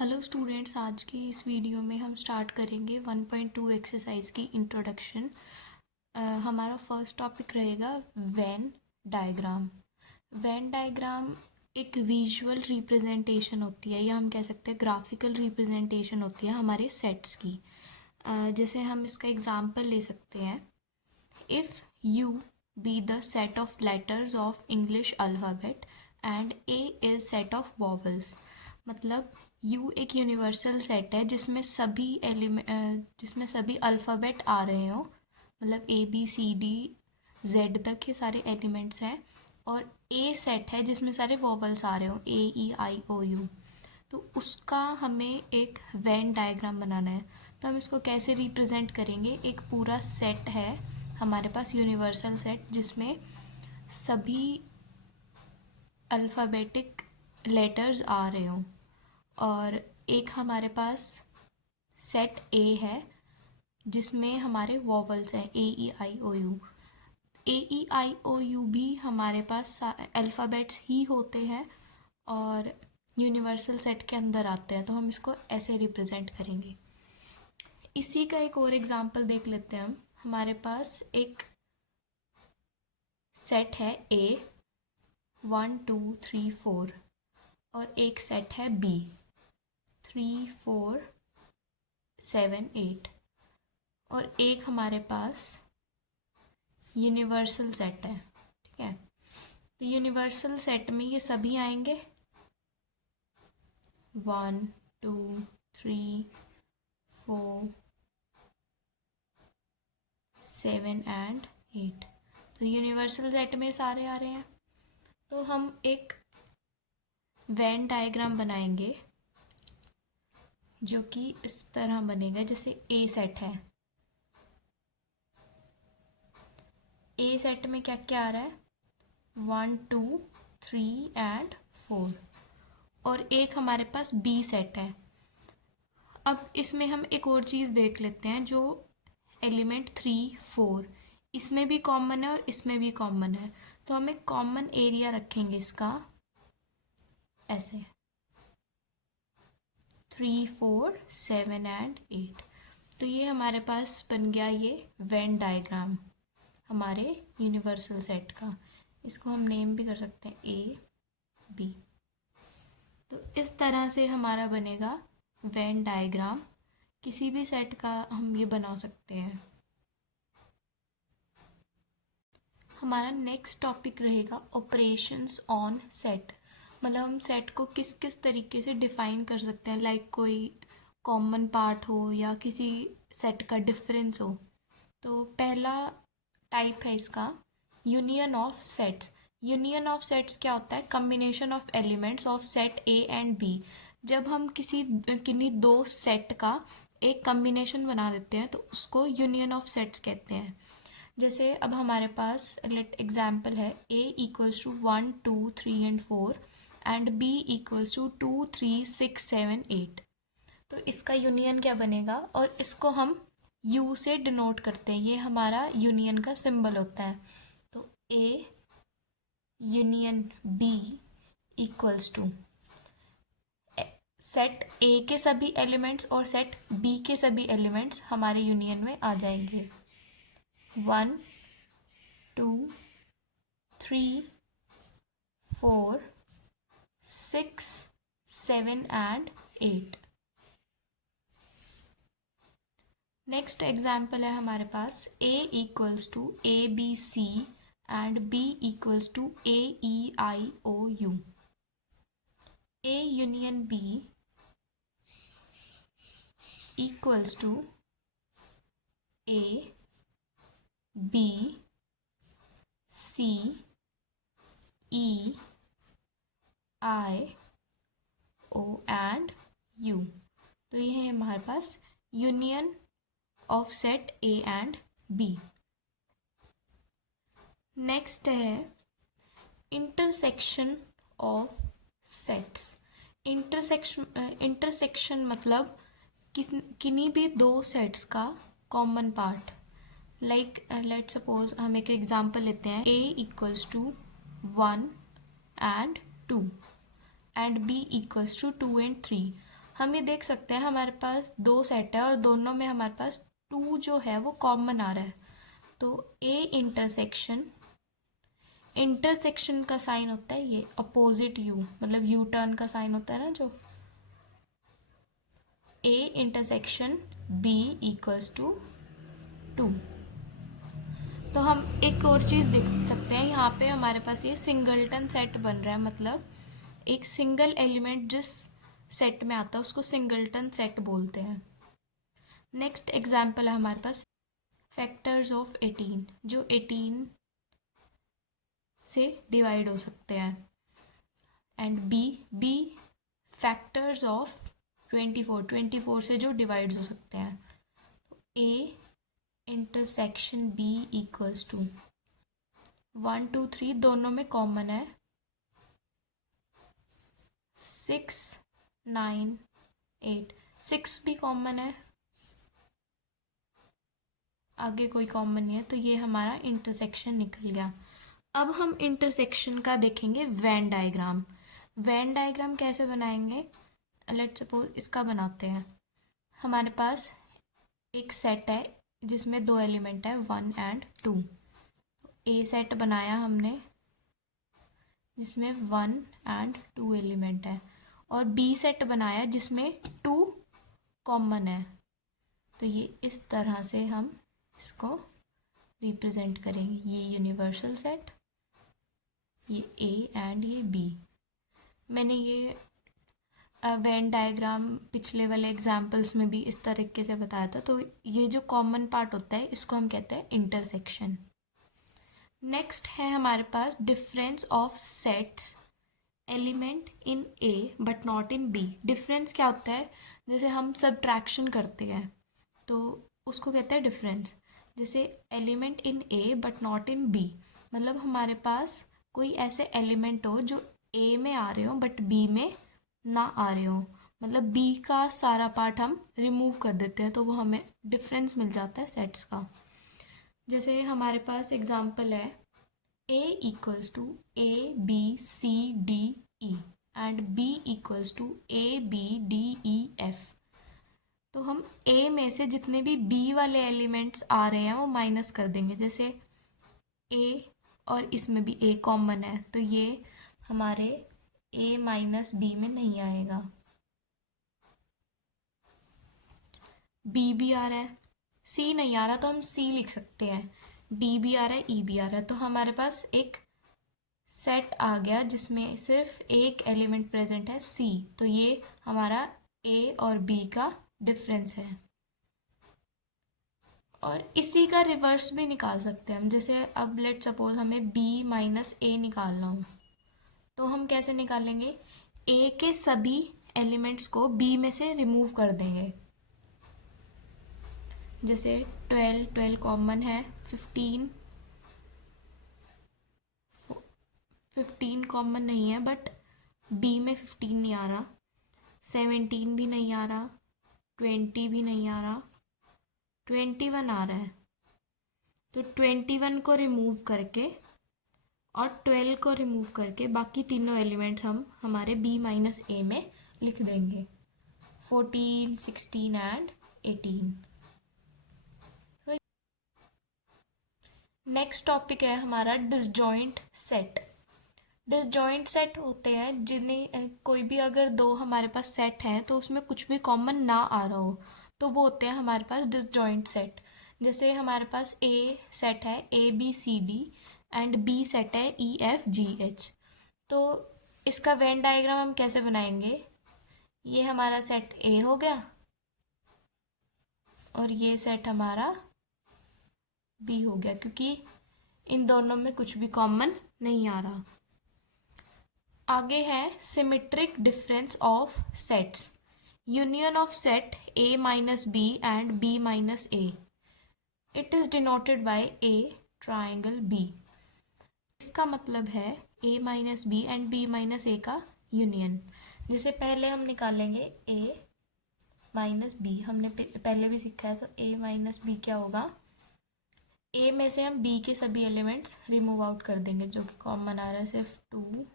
Hello students, आज की इस वीडियो में हम स्टार्ट करेंगे 1.2 एक्सरसाइज की इंट्रोडक्शन। हमारा फर्स्ट टॉपिक रहेगा वेन डायग्राम। वेन डायग्राम एक विजुअल रिप्रेजेंटेशन होती है या हम कह सकते हैं ग्राफिकल रिप्रेजेंटेशन होती है हमारे सेट्स की। जैसे हम इसका एग्जांपल ले सकते हैं। If you be the set of letters of English alphabet and A is set of vowels, मतलब यू एक यूनिवर्सल सेट है जिसमें सभी अल्फ़ाबेट आ रहे हो, मतलब A B C D Z तक के सारे एलिमेंट्स हैं। और ए सेट है जिसमें सारे वॉवल्स आ रहे हो, ए ई आई ओ यू। तो उसका हमें एक वेन डायग्राम बनाना है। तो हम इसको कैसे रिप्रेजेंट करेंगे? एक पूरा सेट है हमारे पास, यूनिवर्सल सेट, जिसमें सभी अल्फ़ाबेटिक लेटर्स आ रहे हों। और एक हमारे पास सेट ए है जिसमें हमारे वॉवल्स हैं, ए E I O you. A E I O you भी हमारे पास अल्फ़ाबेट्स ही होते हैं और यूनिवर्सल सेट के अंदर आते हैं, तो हम इसको ऐसे रिप्रेजेंट करेंगे। इसी का एक और एग्जांपल देख लेते हैं हम। हमारे पास एक सेट है ए 1 2 3 4 और एक सेट है बी 3 4 7 8 और एक हमारे पास यूनिवर्सल सेट है। ठीक है, तो यूनिवर्सल सेट में ये सभी आएंगे 1 2 3 4 7 एंड 8। तो यूनिवर्सल सेट में सारे आ रहे हैं। तो हम एक वेन डायग्राम बनाएंगे जो कि इस तरह बनेगा। जैसे ए सेट है, ए सेट में क्या क्या आ रहा है? 1 2 3 एंड 4। और एक हमारे पास बी सेट है। अब इसमें हम एक और चीज़ देख लेते हैं, जो एलिमेंट 3 4 इसमें भी कॉमन है और इसमें भी कॉमन है। तो हम एक कॉमन एरिया रखेंगे इसका ऐसे 3 4 7 एंड 8। तो ये हमारे पास बन गया ये वेन डायग्राम हमारे यूनिवर्सल सेट का। इसको हम नेम भी कर सकते हैं ए बी। तो इस तरह से हमारा बनेगा वेन डायग्राम। किसी भी सेट का हम ये बना सकते हैं। हमारा नेक्स्ट टॉपिक रहेगा ऑपरेशंस ऑन सेट, मतलब हम सेट को किस किस तरीके से डिफाइन कर सकते हैं। लाइक कोई कॉमन पार्ट हो या किसी सेट का डिफरेंस हो। तो पहला टाइप है इसका union of sets. Union of sets क्या होता है? Combination of elements of set A and B. जब हम किन्हीं दो सेट का एक कम्बिनेशन बना देते हैं तो उसको यूनियन ऑफ सेट्स कहते हैं। जैसे अब हमारे पास लेट एग्जाम्पल है A equals to 1 2 3 and 4 and B equals to 2 3 6 7 8। तो इसका यूनियन क्या बनेगा? और इसको हम यू से डिनोट करते हैं, ये हमारा यूनियन का सिंबल होता है। तो A union B equals to set A के सभी एलिमेंट्स और सेट बी के सभी एलिमेंट्स हमारे यूनियन में आ जाएंगे। 1 2 3 4 6 7 एंड 8। नेक्स्ट एग्जाम्पल है हमारे पास a equals to A B C and b equals to A E I O U. a union b equals to a b c e i o and u। तो ये है हमारे पास union of set A and B. Next है intersection of sets. Intersection मतलब किन्हीं भी दो सेट्स का common part. Like let suppose हम एक एग्जांपल लेते हैं, a equals to 1 and 2 and b equals to 2 and 3। हम ये देख सकते हैं हमारे पास दो सेट है और दोनों में हमारे पास 2 जो है वो कॉमन आ रहा है। तो ए इंटरसेक्शन का साइन होता है ये अपोजिट यू, मतलब यू टर्न का साइन होता है ना, जो A intersection B equals to 2। तो हम एक और चीज़ देख सकते हैं, यहाँ पे हमारे पास ये सिंगलटन सेट बन रहा है, मतलब एक सिंगल एलिमेंट जिस सेट में आता है उसको सिंगलटन सेट बोलते हैं। नेक्स्ट एग्जाम्पल है हमारे पास फैक्टर्स ऑफ 18, जो 18 से डिवाइड हो सकते हैं। एंड बी फैक्टर्स ऑफ 24 से जो डिवाइड हो सकते हैं। A intersection B equals to 1 2 3 दोनों में कॉमन है 6 9 8, 6 भी कॉमन है, आगे कोई कॉमन नहीं है, तो ये हमारा इंटरसेक्शन निकल गया। अब हम इंटरसेक्शन का देखेंगे वेन डायग्राम। वेन डायग्राम कैसे बनाएंगे, लेट सपोज इसका बनाते हैं। हमारे पास एक सेट है जिसमें 2 एलिमेंट है 1 एंड 2। ए सेट बनाया हमने जिसमें 1 एंड 2 एलिमेंट है, और बी सेट बनाया जिसमें 2 कॉमन है। तो ये इस तरह से हम इसको रिप्रेजेंट करेंगे, ये यूनिवर्सल सेट, ये ए एंड ये बी। मैंने ये वेन डायग्राम पिछले वाले एग्जाम्पल्स में भी इस तरीके से बताया था। तो ये जो कॉमन पार्ट होता है इसको हम कहते हैं इंटरसेक्शन। नेक्स्ट है हमारे पास difference of sets element in A but not in B. Difference क्या होता है, जैसे हम सब्ट्रैक्शन करते हैं तो उसको कहते हैं डिफरेंस। जैसे element in A but not in B, मतलब हमारे पास कोई ऐसे एलिमेंट हो जो ए में आ रहे हो बट बी में ना आ रहे हो, मतलब बी का सारा पार्ट हम रिमूव कर देते हैं, तो वो हमें डिफरेंस मिल जाता है सेट्स का। जैसे हमारे पास एग्जांपल है A equals to A B C D E and B equals to A B D E F. तो हम ए में से जितने भी बी वाले एलिमेंट्स आ रहे हैं वो माइनस कर देंगे। जैसे ए और इसमें भी ए कॉमन है, तो ये हमारे ए माइनस बी में नहीं आएगा। बी भी आ रहा है, सी नहीं आ रहा तो हम सी लिख सकते हैं, डी भी आ रहा है, ई भी आ रहा है, तो हमारे पास एक सेट आ गया जिसमें सिर्फ एक एलिमेंट प्रेजेंट है सी। तो ये हमारा ए और बी का डिफरेंस है। और इसी का रिवर्स भी निकाल सकते हैं हम। जैसे अब लेट सपोज हमें बी माइनस ए निकालना हो, तो हम कैसे निकालेंगे, ए के सभी एलिमेंट्स को बी में से रिमूव कर देंगे। जैसे 12 कॉमन है, 15 कॉमन नहीं है बट बी में 15 नहीं आ रहा, 17 भी नहीं आ रहा, 20 भी नहीं आ रहा, 21 आ रहा है। तो 21 को रिमूव करके और 12 को रिमूव करके बाकी तीनों एलिमेंट्स हम हमारे बी माइनस ए में लिख देंगे, 14 16 एंड 18। नेक्स्ट टॉपिक है हमारा डिसजॉइंट सेट। डिसजॉइंट सेट होते हैं जिन्हें कोई भी अगर दो हमारे पास सेट हैं तो उसमें कुछ भी कॉमन ना आ रहा हो, तो वो होते हैं हमारे पास डिसजॉइंट सेट। जैसे हमारे पास ए सेट है A B C D and B set है ई एफ जी एच। तो इसका वेन डायग्राम हम कैसे बनाएंगे, ये हमारा सेट ए हो गया और ये सेट हमारा बी हो गया, क्योंकि इन दोनों में कुछ भी कॉमन नहीं आ रहा। आगे है symmetric difference of sets, union of set A minus B and B minus A. It is denoted by A triangle B. इसका मतलब है A minus B and B minus A का यूनियन। जैसे पहले हम निकालेंगे ए माइनस बी, हमने पहले भी सीखा है। तो ए माइनस बी क्या होगा, ए में से हम बी के सभी एलिमेंट्स रिमूव आउट कर देंगे जो कि कॉमन आ रहा है, सिर्फ 2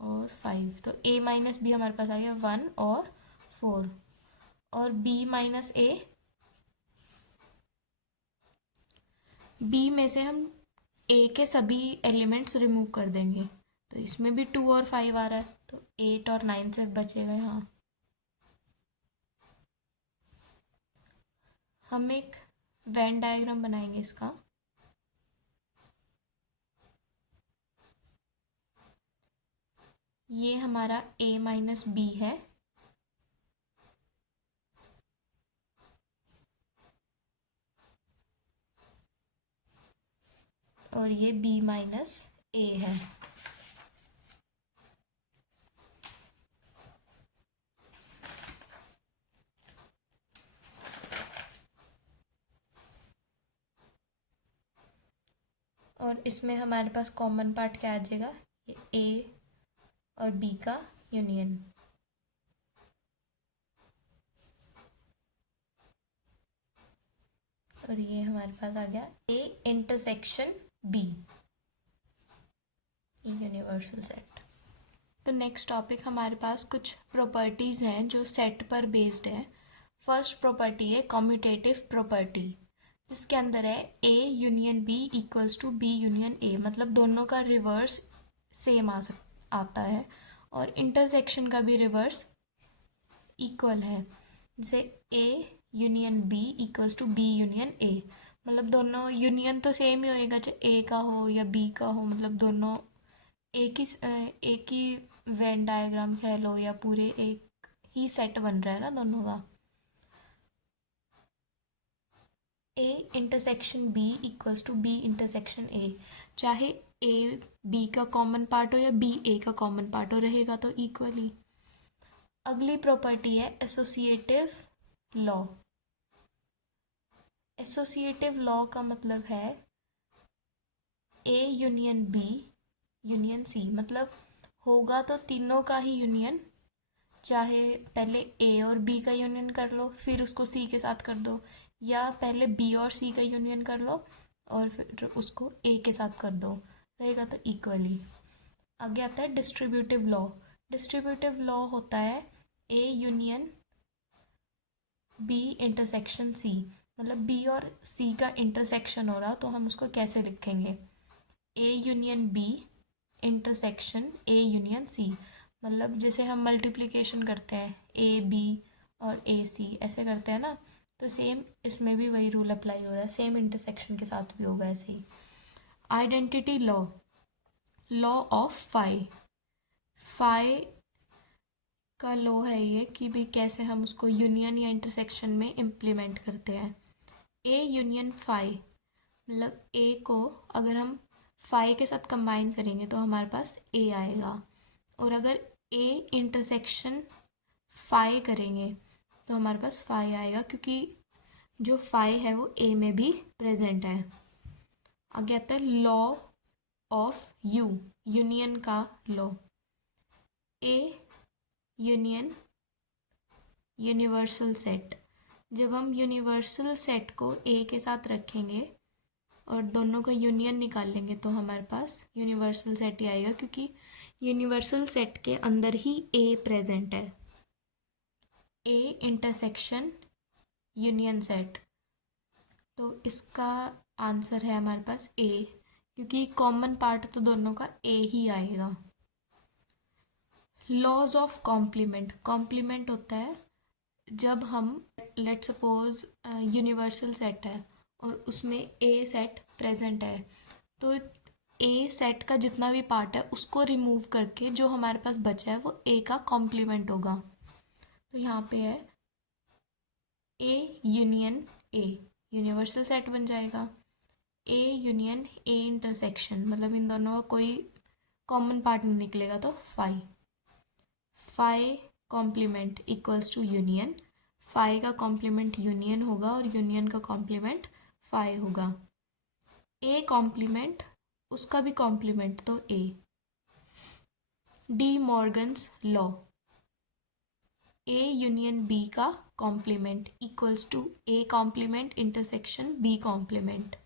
और 5। तो ए माइनस बी हमारे पास आ गया 1 और 4 और बी माइनस ए, बी में से हम ए के सभी एलिमेंट्स रिमूव कर देंगे, तो इसमें भी 2 और 5 आ रहा है, तो 8 और 9 सिर्फ बचेगा यहाँ। हम एक वेन डायग्राम बनाएंगे इसका। ये हमारा a माइनस बी है, और ये b माइनस ए है। और इसमें हमारे पास कॉमन पार्ट क्या आ जाएगा, ये a और b का यूनियन। और ये हमारे पास आ गया a intersection b, universal set. तो नेक्स्ट टॉपिक हमारे पास कुछ प्रॉपर्टीज़ हैं जो सेट पर बेस्ड है। फर्स्ट प्रॉपर्टी है कॉम्यूटेटिव प्रॉपर्टी, जिसके अंदर है a union b equals to b union a, मतलब दोनों का रिवर्स सेम आता है, और इंटरसेक्शन का भी रिवर्स इक्वल है, जैसे a union b equals to b union a, मतलब दोनों यूनियन तो सेम ही होएगा, चाहे a का हो या b का हो, मतलब दोनों एक ही वेन डायग्राम कह लो या पूरे एक ही सेट बन रहा है ना दोनों का। a intersection b equals to b intersection a, चाहे a b का कॉमन पार्ट हो या b a का कॉमन पार्ट हो, रहेगा तो इक्वली। अगली प्रॉपर्टी है एसोसिएटिव लॉ। एसोसिएटिव लॉ का मतलब है a union b union c, मतलब होगा तो तीनों का ही यूनियन, चाहे पहले a और b का यूनियन कर लो फिर उसको c के साथ कर दो, या पहले b और c का यूनियन कर लो और फिर उसको a के साथ कर दो, रहेगा तो इक्वली। आगे आता है डिस्ट्रीब्यूटिव लॉ। डिस्ट्रीब्यूटिव लॉ होता है a union b intersection c, मतलब b और c का इंटरसेक्शन हो रहा, तो हम उसको कैसे लिखेंगे, a union b intersection a union c, मतलब जैसे हम मल्टीप्लिकेशन करते हैं a b और a c ऐसे करते हैं ना, तो सेम इसमें भी वही रूल अप्लाई हो रहा है, सेम इंटरसेक्शन के साथ भी होगा ऐसे ही। Identity law, law of phi, phi का लॉ है ये कि भाई कैसे हम उसको यूनियन या इंटरसेक्शन में इम्प्लीमेंट करते हैं। ए यूनियन फाई, मतलब ए को अगर हम फाई के साथ कंबाइन करेंगे तो हमारे पास ए आएगा, और अगर ए इंटरसेक्शन फाई करेंगे तो हमारे पास फाई आएगा, क्योंकि जो फाई है वो ए में भी प्रेजेंट है। आगे आता है लॉ ऑफ यू, यूनियन का law. A union universal set, जब हम यूनिवर्सल सेट को ए के साथ रखेंगे और दोनों का यूनियन निकाल लेंगे तो हमारे पास यूनिवर्सल सेट ही आएगा, क्योंकि यूनिवर्सल सेट के अंदर ही ए प्रेजेंट है। ए इंटरसेक्शन यूनियन सेट, तो इसका आंसर है हमारे पास ए, क्योंकि कॉमन पार्ट तो दोनों का ए ही आएगा। लॉज ऑफ कॉम्प्लीमेंट, कॉम्प्लीमेंट होता है जब हम लेट सपोज यूनिवर्सल सेट है और उसमें ए सेट प्रेजेंट है, तो ए सेट का जितना भी पार्ट है उसको रिमूव करके जो हमारे पास बचा है वो ए का कॉम्प्लीमेंट होगा। तो यहाँ पे है A union A, universal set बन जाएगा। ए यूनियन ए इंटरसेक्शन, मतलब इन दोनों का कोई कॉमन पार्ट नहीं निकलेगा, तो phi, phi complement equals to union, phi का कॉम्प्लीमेंट यूनियन होगा और यूनियन का कॉम्प्लीमेंट फाई होगा। ए कॉम्प्लीमेंट उसका भी कॉम्प्लीमेंट तो A. De Morgan's law, A union B का complement equals to A complement intersection B complement.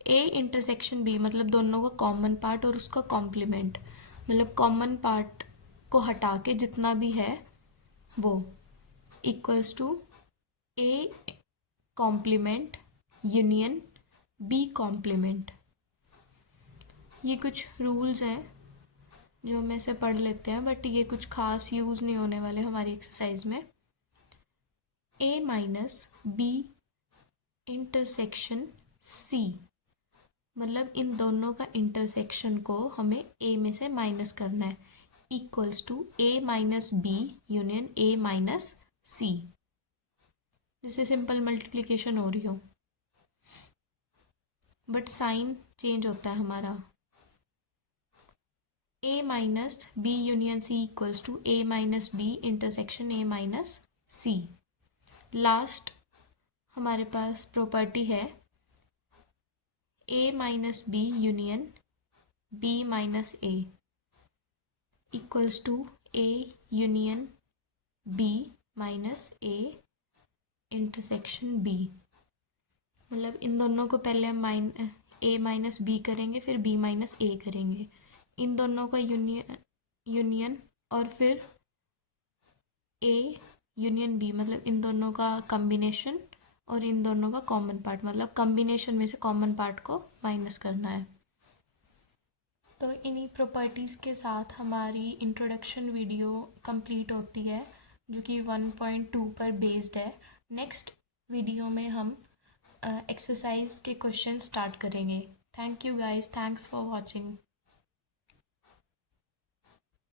A intersection B मतलब दोनों का कॉमन पार्ट और उसका कॉम्प्लीमेंट, मतलब कॉमन पार्ट को हटा के जितना भी है वो equals to A complement union B complement. ये कुछ रूल्स हैं जो हम ऐसे पढ़ लेते हैं, बट ये कुछ खास यूज़ नहीं होने वाले हमारी एक्सरसाइज में। ए माइनस बी इंटरसेक्शन सी, मतलब इन दोनों का इंटरसेक्शन को हमें ए में से माइनस करना है, equals to A minus B union A minus C. जैसे सिंपल मल्टीप्लिकेशन हो रही हो, बट साइन चेंज होता है हमारा। A minus B union C equals to A minus B intersection A minus C. Last हमारे पास प्रॉपर्टी है A minus B union B minus A equals to A union B minus A intersection B. मतलब इन दोनों को पहले हम ए minus B करेंगे, फिर बी माइनस ए करेंगे, इन दोनों का यूनियन और फिर ए यूनियन बी, मतलब इन दोनों का कॉम्बिनेशन और इन दोनों का कॉमन पार्ट, मतलब कॉम्बिनेशन में से कॉमन पार्ट को माइनस करना है। तो इन्हीं प्रॉपर्टीज़ के साथ हमारी इंट्रोडक्शन वीडियो कंप्लीट होती है, जो कि 1.2 पर बेस्ड है। नेक्स्ट वीडियो में हम एक्सरसाइज के क्वेश्चन स्टार्ट करेंगे। Thank you guys, thanks for watching.